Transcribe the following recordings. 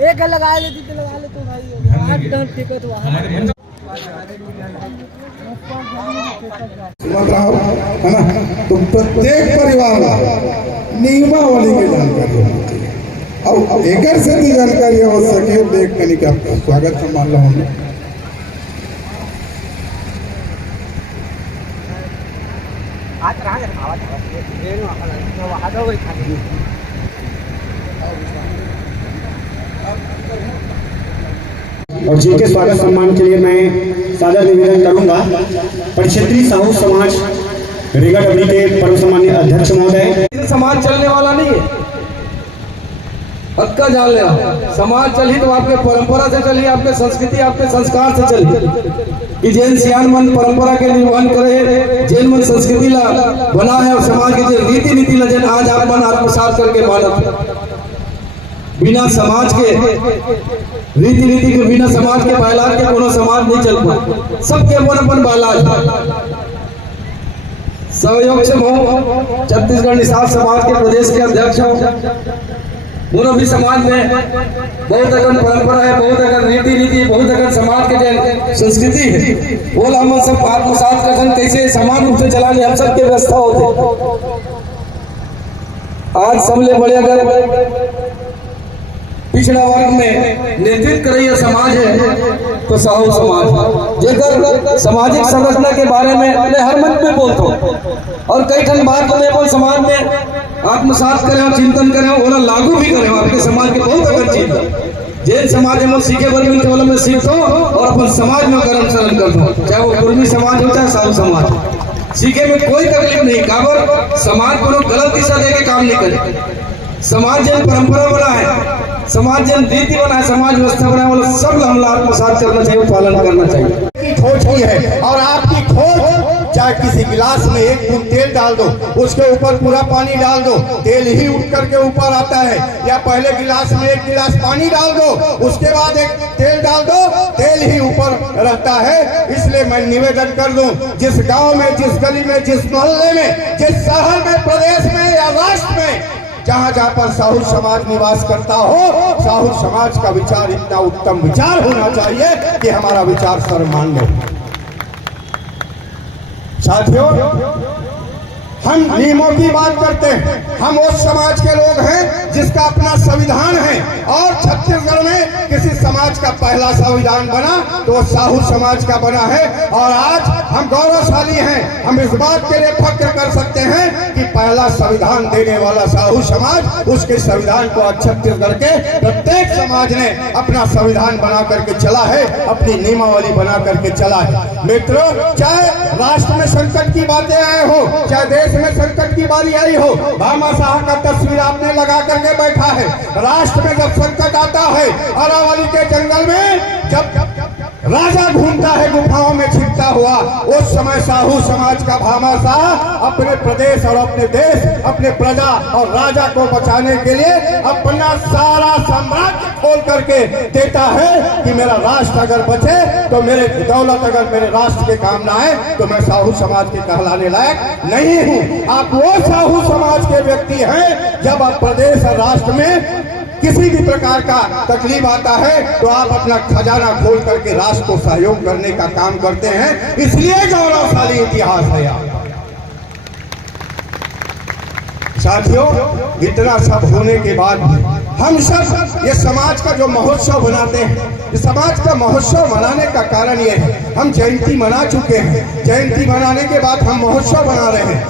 एक लगा लेती तो लगा ले तो भाई 8 10 टिकट वहाँ है ना। तो प्रत्येक परिवार नियमावली की जानकारी होनी चाहिए और एक से भी जानकारी हो सके देख करने का आपका स्वागत है मान लो हमने। और जिनके स्वागत सम्मान के लिए मैं सादर निवेदन करूंगा परिक्षेत्रीय साहू समाज रीगा डबरी के परम सम्मान्य अध्यक्ष महोदय। समाज चलने वाला नहीं है, पक्का जान लेना। समाज चली तो आपके परंपरा से चली, आपके संस्कृति आपके संस्कार से चली कि जैन सियान मन परंपरा के निर्वहन करे, जैन मन संस्कृति ला बना है और समाज के रीति नीति ला जैन आज आप मन आत्मसात करके मानव। बिना समाज के रीति नीति के, बिना समाज के बहलाव के कोनो समाज नहीं चल पाए। सबके अपन अपन बहलाव सहयोग से हूँ। छत्तीसगढ़ निषाद समाज के प्रदेश के अध्यक्ष हूँ। मुरब्बी समाज में बहुत अगन परंपरा है, बहुत अगन रीति नीति, बहुत अगन समाज के जो संस्कृति है वो हम सब आत्मसात कर कैसे समान रूप से चलाने हम सबके व्यवस्था होते। आज सबले बड़े अगर पिछड़ा वर्ग में नेतृत्व कर समाज है तो साहू समाज जेकर सामाजिक संरचना के बारे में अपने हर मंच में बोलते हो और कई ठन बात को अपन समाज में आत्मसात करें और चिंतन करें और लागू भी करें। आपके समाज के बहुत अगर चिंतन जैन समाज में सीखे वर्ग मिलते वालों में सीख दो और अपन समाज में अगर अनुसरण कर दो, चाहे वो कुर्मी समाज हो चाहे साहू समाज। सीखे में कोई तकलीफ नहीं, काबर समाज को गलत दिशा दे के काम नहीं करे। समाज जन परंपरा बना है, समाज जन रीति बना है, समाज व्यवस्था बना है, वो सब हमला आत्मसात करना चाहिए, पालन करना चाहिए। खोज की है और आपकी खोज चाहे किसी गिलास में एक बूंद तेल डाल दो, उसके ऊपर पूरा पानी डाल दो, तेल ही उठ करके ऊपर आता है, या पहले गिलास में एक गिलास पानी डाल दो, उसके बाद एक तेल डाल दो, तेल ही ऊपर रहता है। इसलिए मैं निवेदन कर दूं, जिस गांव में, जिस गली में, जिस मोहल्ले में, जिस शहर में, प्रदेश में या राष्ट्र में जहां जहां पर साहू समाज निवास करता हो, साहू समाज का विचार इतना उत्तम विचार होना चाहिए कि हमारा विचार सर्वमान्य हो। साथियों, हम नियमों की बात करते हैं, हम उस समाज के लोग हैं जिसका अपना संविधान है और छत्तीसगढ़ में किसी समाज का पहला संविधान बना तो वो साहू समाज का बना है। और आज हम गौरवशाली हैं, हम इस बात के लिए फख्र कर सकते हैं कि पहला संविधान देने वाला साहू समाज, उसके संविधान को आज छत्तीसगढ़ के प्रत्येक समाज ने अपना संविधान बना करके चला है, अपनी नियमावली बना करके चला है। मित्रों, चाहे राष्ट्र में संकट की बातें आए हो, चाहे देश में संकट की बारी आई हो, भामाशाह का तस्वीर आपने लगा करके बैठा है। राष्ट्र में जब संकट आता है, अरावली के जंगल में जब राजा घूमता है गुफाओं में छिपता हुआ, उस समय साहू समाज का भामाशाह अपने प्रदेश और अपने देश, अपने प्रजा और राजा को बचाने के लिए अपना सारा साम्राज्य खोल करके देता है कि मेरा राष्ट्र अगर बचे तो मेरे दौलत अगर मेरे राष्ट्र के काम ना आए तो मैं साहू समाज के कहलाने लायक नहीं हूँ। आप वो साहू समाज के व्यक्ति हैं जब आप प्रदेश और राष्ट्र में किसी भी प्रकार का तकलीफ आता है तो आप अपना खजाना खोल करके राष्ट्र को सहयोग करने का काम करते हैं। इसलिए गौरवशाली इतिहास है आपका। साथियों, इतना सब होने के बाद हम सब ये समाज का जो महोत्सव मनाते हैं, इस समाज का महोत्सव मनाने का कारण ये है, हम जयंती मना चुके हैं। जयंती मनाने के बाद हम महोत्सव मना रहे हैं।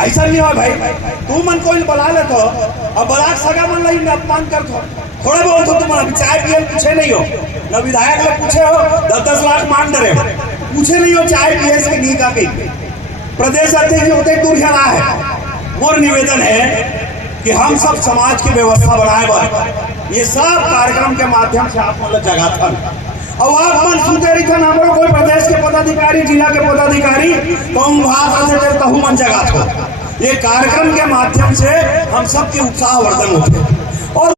ऐसा नहीं हो भाई, तू मन कोई बुला ले तो अब बरात सगा मन लगी अपमान कर दो, थोड़े बहुत हो तुम अभी चाय पिए पूछे नहीं हो, न विधायक लोग पूछे हो 10-10 लाख मांग डरे पूछे नहीं हो चाय पिए से नहीं का कहीं प्रदेश अध्यक्ष होते दूर यहाँ है। मोर निवेदन है कि हम सब समाज की व्यवस्था बनाए बार ये सब कार्यक्रम के माध्यम से आप मतलब जगह था और आप मन सुनते रही था हमारे कोई प्रदेश के पदाधिकारी, जिला के पदाधिकारी कहूँ कहूँ मन जगह था। ये कार्यक्रम के माध्यम से हम सबके उत्साह वर्धन होते और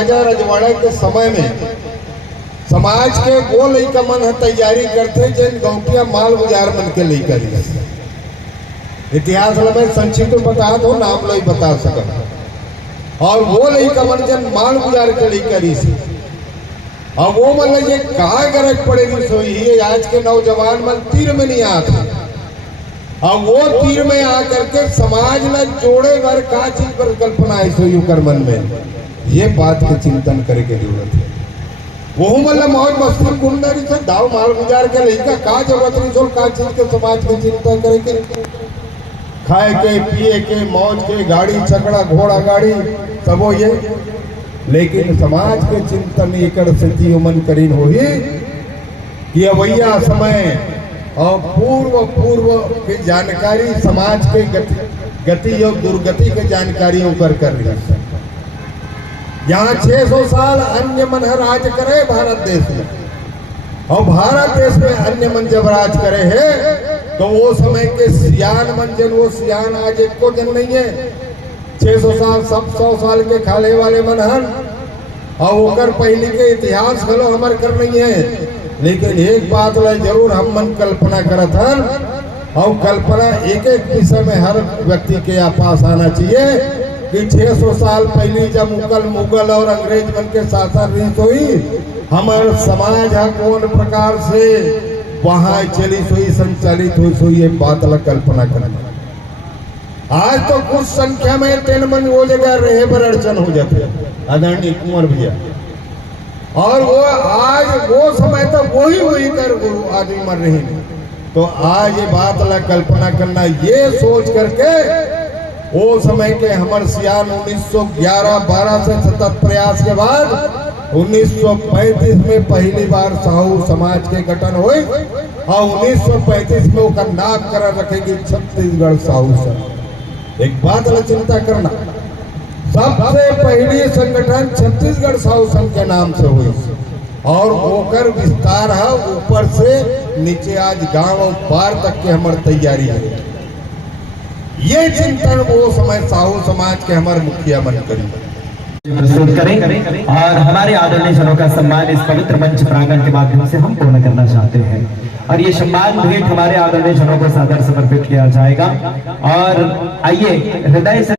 राजा रजवाड़ा के समय में समाज के वो लइका मन है तैयारी करते जिन गौटिया माल बाजार मन के लइका इतिहास में संक्षिप्त में बता दो, नाम लोग बता सकता। और वो लइका मन जन माल बाजार के लइका रही से, अब वो मतलब ये कहा गरज पड़ेगी सोई है आज के नौजवान मन तीर में नहीं आते। अब वो तीर में आकर के समाज में जोड़े भर का चीज पर कल्पना है सोई कर मन में, ये बात के चिंतन करे के जरूरत है। वो मतलब मौज मस्ती गुंडारी से दाव माल गुजार के लइका का जरूरत नहीं सो का चीज के समाज की चिंता करे के, खाए के पिए के मौज के गाड़ी छकड़ा घोड़ा गाड़ी सबो ये, लेकिन समाज के चिंतन एकर स्थिति मन करीन हो ही कि अवैया समय और पूर्व की जानकारी समाज के गति और दुर्गति के जानकारी ऊपर कर रही है। यहाँ 600 साल अन्य मन राज करे भारत देश में, और भारत देश में अन्य मन जब राज करे है तो वो समय के सियान मन जन, वो सियान आज एक को जन नहीं है। 600 साल सब 100 साल के खाले वाले मन हन, और ओकर पहले के इतिहास गलो हमार कर नहीं है। लेकिन एक बात ला जरूर हम मन कल्पना करत हन, और कल्पना एक एक विषय में हर व्यक्ति के पास आना चाहिए कि 600 साल पहले जब मुगल और अंग्रेज मन के शासन रीत हुई, हमारे समाज है कौन प्रकार से वहां चली सोई संचालित हुई सोई, ये बात ला कल्पना करना। आज तो कुछ संख्या में 3 मन वो जगह रहे पर अड़चन हो जाते आदरणीय कुंवर भैया, और वो आज वो समय तो वही कर वो आदमी मर रहे हैं। तो आज ये बात ला कल्पना करना, ये सोच करके वो समय के हमारे सियान 1911-12 से सतत प्रयास के बाद 1935 में पहली बार साहू समाज के गठन हुए, और 1935 में उसका नामकरण रखेगी छत्तीसगढ़ साहू संघ। एक बात ला चिंता करना, सबसे पहली संगठन छत्तीसगढ़ साहू संघ के नाम से हुई, और ओकर विस्तार है ऊपर से नीचे आज गांव और पार तक के हमारी तैयारी है। ये चिंतन वो समय साहू समाज के हमारे मुखिया मन करी प्रस्तुत करें, और हमारे आदरणीय जनों का सम्मान इस पवित्र मंच प्रांगण के माध्यम से हम पूर्ण करना चाहते हैं। और ये सम्मान भेंट हमारे आदरणीय जनों को सादर समर्पित किया जाएगा। और आइए हृदय से